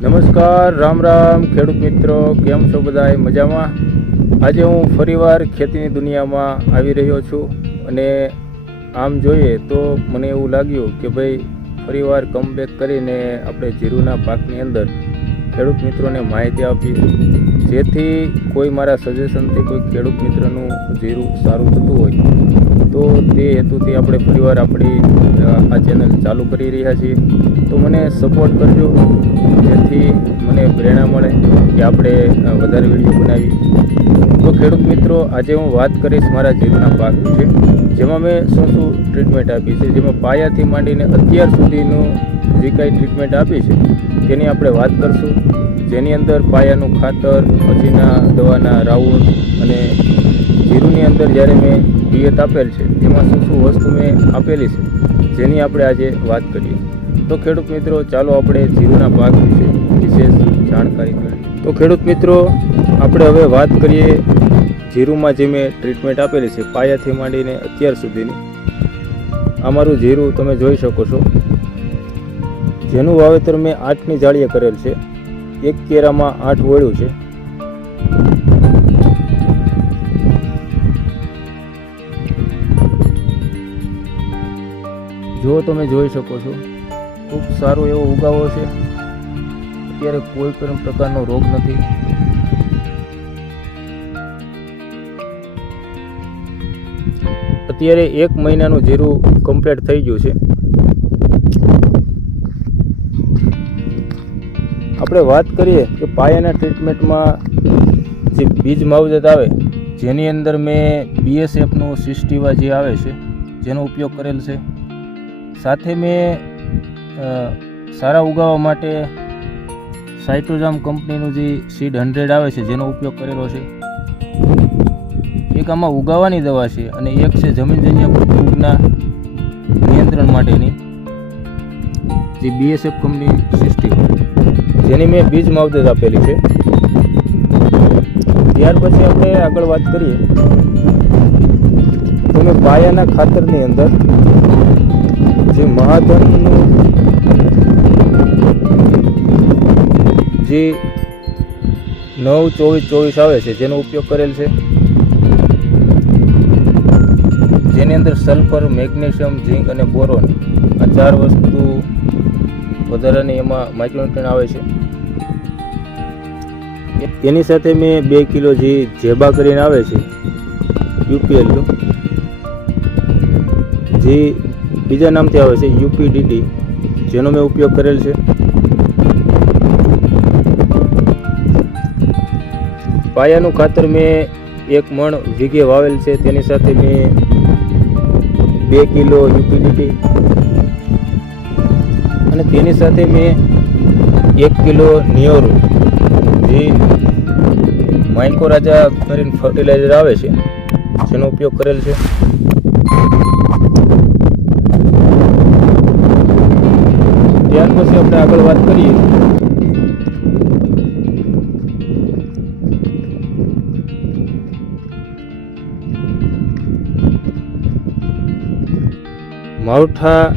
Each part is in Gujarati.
નમસ્કાર, રામ રામ, ખેડૂત મિત્રો, કેમ છો બધા મજામાં? આજે હું ફરીવાર ખેતીની દુનિયામાં આવી રહ્યો છું અને આમ જોઈએ તો મને એવું લાગ્યું કે ભાઈ ફરીવાર કમબેક કરીને આપણે જીરુના પાકની અંદર ખેડૂત મિત્રોને માહિતી આપી. જેથી કોઈ મારા સજેશનથી કોઈ ખેડૂત મિત્રનું જીરું સારું થતું હોય, તો તે હેતુથી આપણે ફરીવાર આપણી આ ચેનલ ચાલુ કરી રહ્યા છીએ. તો મને સપોર્ટ કરજો, જેથી મને પ્રેરણા મળે કે આપણે વધારે વીડિયો બનાવી તો ખેડૂત મિત્રો, આજે હું વાત કરીશ મારા જીરુના પાક વિશે, જેમાં મેં શું શું ટ્રીટમેન્ટ આપી છે, જેમાં પાયાથી માંડીને અત્યાર સુધીનું જે કાંઈ ટ્રીટમેન્ટ આપી છે, તેની આપણે વાત કરશું. જેની અંદર પાયાનું ખાતર પછીના દવાના રાઉન્ડ અને જીરુની અંદર જ્યારે મેં પિયત આપેલ છે, તેમાં શું શું વસ્તુ મેં આપેલી છે, જેની આપણે આજે વાત કરીએ. તો ખેડૂત મિત્રો, ચાલો આપણે જીરુના પાક વિશે વિશેષ જાણકારી મેળવીએ. તો ખેડૂત મિત્રો, આપણે હવે વાત કરીએ જીરુમાં જે મેં ટ્રીટમેન્ટ આપેલી છે, પાયાથી માંડીને અત્યાર સુધીની. આ મારું જીરું તમે જોઈ શકો છો. જેનું વાવેતર મેં આઠની જાળીએ કરેલ છે. એક કેરામાં આઠ વળ્યું છે. જો તમે જોઈ શકો છો, ખૂબ સારો એવો ઉગાવો છે. અત્યારે કોઈ પણ પ્રકારનો રોગ નથી. અત્યારે એક મહિનાનું જીરું કમ્પ્લીટ થઈ ગયું છે. આપણે વાત કરીએ કે પાયાના ટ્રીટમેન્ટમાં જે બીજ માવજત આવે, જેની અંદર મેં બીએસએફનું સિસ્ટીવા જે આવે છે, જેનો ઉપયોગ કરેલ છે. સાથે મેં સારા ઉગાવવા માટે સાઇટોજામ કંપનીનું જે સીડ હંડ્રેડ આવે છે, જેનો ઉપયોગ કરેલો છે, એક આમાં ઉગાવાની દવા છે અને એક છે જમીનજન્ય ફૂગના નિયંત્રણ માટેની, જે બીએસએફ કંપની સિસ્ટમ જેની મેં બીજ માવજત આપેલી છે. ત્યાર પછી આપણે આગળ વાત કરીએ. તો મેં પાયાના ખાતરની અંદર જે મહાધનનું જે. નવ ચોવીસ ચોવીસ આવે છે. જેનો ઉપયોગ કરેલ છે. જેની અંદર સલ્ફર, મેગ્નેશિયમ, ઝીંક અને બોરોન આ ચાર વસ્તુ વધારાની એમાં માઇક્રોન્યુટ્રન આવે છે. એની સાથે મેં બે કિલો જે જેબા કરીને આવે છે. યુપીએલનું જે બીજા નામથી આવે છે યુપીડીટી. જેનો મેં ઉપયોગ કરેલ છે. પાયાનું ખાતર મેં એક મણ વીઘે વાવેલ છે. તેની સાથે મેં બે કિલો યુપીડીટી અને તેની સાથે મેં એક કિલો નિયોરું. જે માઇકો રાજા કરીને ફર્ટિલાઇઝર આવે છે, જેનો ઉપયોગ કરેલ છે. ત્યાર પછી આપણે આગળ વાત કરીએ. માવઠા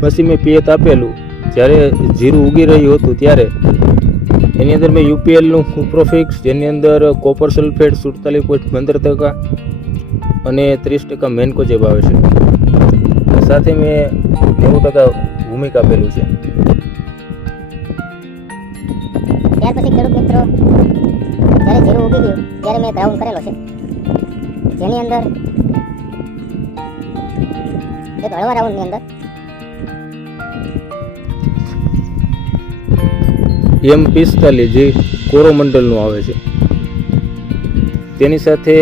પછી મેં પિયત આપેલું. જ્યારે જીરું ઉગી રહ્યું હતું ત્યારે. એની અંદર મેં યુપીએલનું કુપ્રોફિક્સ જેની અંદર કોપર સલ્ફેટ સુડતાલીસ પોઈન્ટ પંદર ટકા અને ત્રીસ ટકા મેન્કોજેબ આવે છે. સાથે મેં નેવું ટકા ભૂમિક આપેલું છે. છે. જેની અંદર એક હળવા રાઉન્ડની અંદર. એમ પિસ્તાલીસ જે કોરોમંડલનું આવે છે. તેની સાથે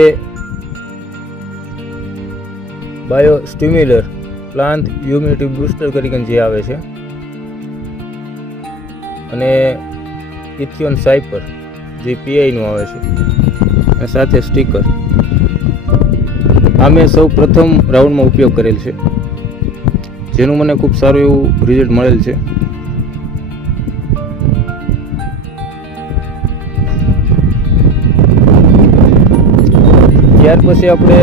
bio stimulator plant humidity booster કરીને જે આવે છે અને ઇથિયોન સાયપર જે પીઆઈનું આવે છે. અને સાથે સ્ટીકર. આ મેં સૌ પ્રથમ રાઉન્ડમાં ઉપયોગ કરેલ છે. જેનું મને ખૂબ સારું એવું રિઝલ્ટ મળેલ છે. ત્યાર પછી આપણે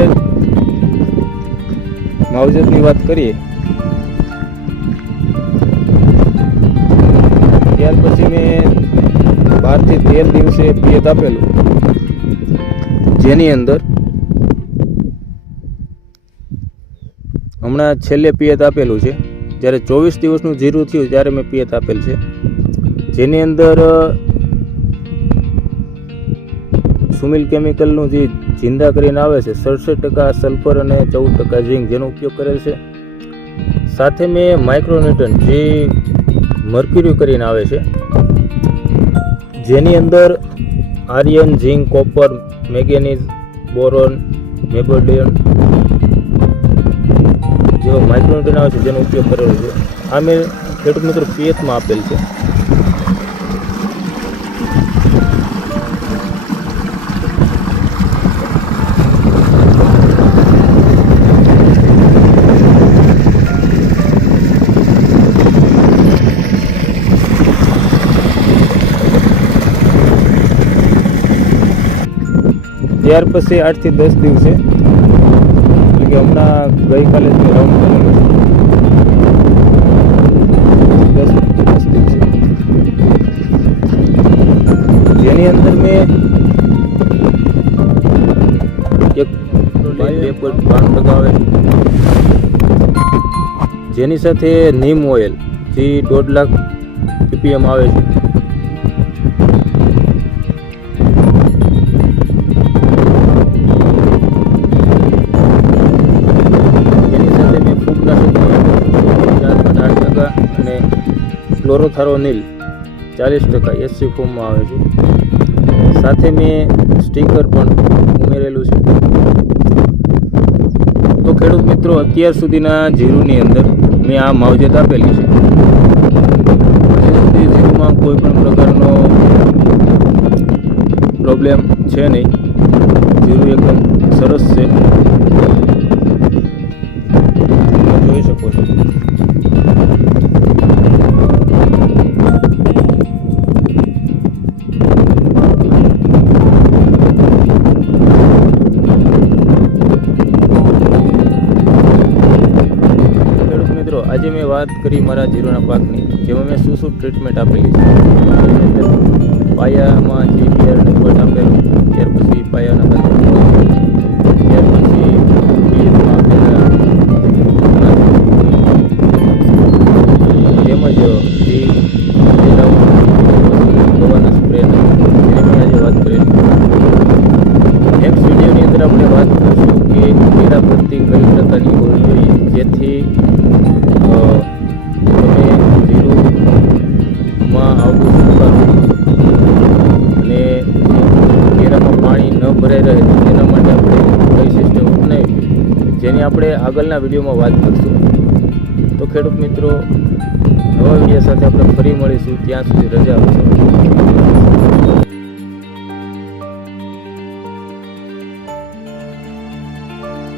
માવજતની વાત કરીએ. ત્યાર પછી મેં બારથી તેર દિવસે પિયત આપેલું. જેની અંદર હમણાં છેલ્લે પિયત આપેલું છે. જ્યારે ચોવીસ દિવસનું જીરું થયું ત્યારે મેં પિયત આપેલ છે. જેની અંદર સુમિલ કેમિકલનું જે જિંદા કરીને આવે છે, સડસઠ ટકા સલ્ફર અને ચૌદ ટકા ઝીંક, જેનો ઉપયોગ કરેલ છે. સાથે મેં માઇક્રોન્યુટન જે મર્ક્યુરી કરીને આવે છે, જેની અંદર iron, zinc, copper, manganese, boron મેબોડિયન જેવો માઇક્રોન આવે છે, જેનો ઉપયોગ કરેલો છે. આ મેં ખેડૂત મિત્રો પીએચમાં આપેલ છે. ત્યાર પછી આઠથી દસ દિવસે એટલે કે હમણાં ગઈકાલે જ રાઉન્ડ જેની અંદર મેં એક બે પોઈન્ટ જેની સાથે નીમ ઓઇલ જે દોઢ લાખ પીપીએમ આવે છે. ક્લોરોથારોનિલ ચાલીસ ટકા એસસી ફોર્મમાં આવે છે. સાથે મેં સ્ટીકર પણ ઉમેરેલું છે. તો ખેડૂત મિત્રો, અત્યાર સુધીના જીરુની અંદર મેં આ માવજત આપેલી છે. હજી જીરુમાં કોઈ પણ પ્રકારનો પ્રોબ્લેમ છે નહીં. જીરું એકદમ સરસ છે. વાત કરી મારા જીરોના પાકની જેમાં મેં શું શું ટ્રીટમેન્ટ આપેલી છે પાયામાં જે બિયાર નંબર આપેલું ત્યાર પછી પાયાના ત્યાર પછી તેમજ મેં આજે વાત કરેલી નેક્સ્ટ વિડીયોની અંદર આપણે વાત કરીશું કે કેળા પ્રત્યે કઈ પ્રકારની હોવી જોઈએ જેથી તમે જીરુમાં આવતું કરો અને કેરામાં પાણી ન ભરાઈ રહે તેના માટે આપણે કઈ સિસ્ટમ અપનાવી જેની આપણે આગળના વિડીયોમાં વાત કરીશું તો ખેડૂત મિત્રો નવા વીડિયો સાથે આપણે ફરી મળીશું. ત્યાં સુધી રજા આપશો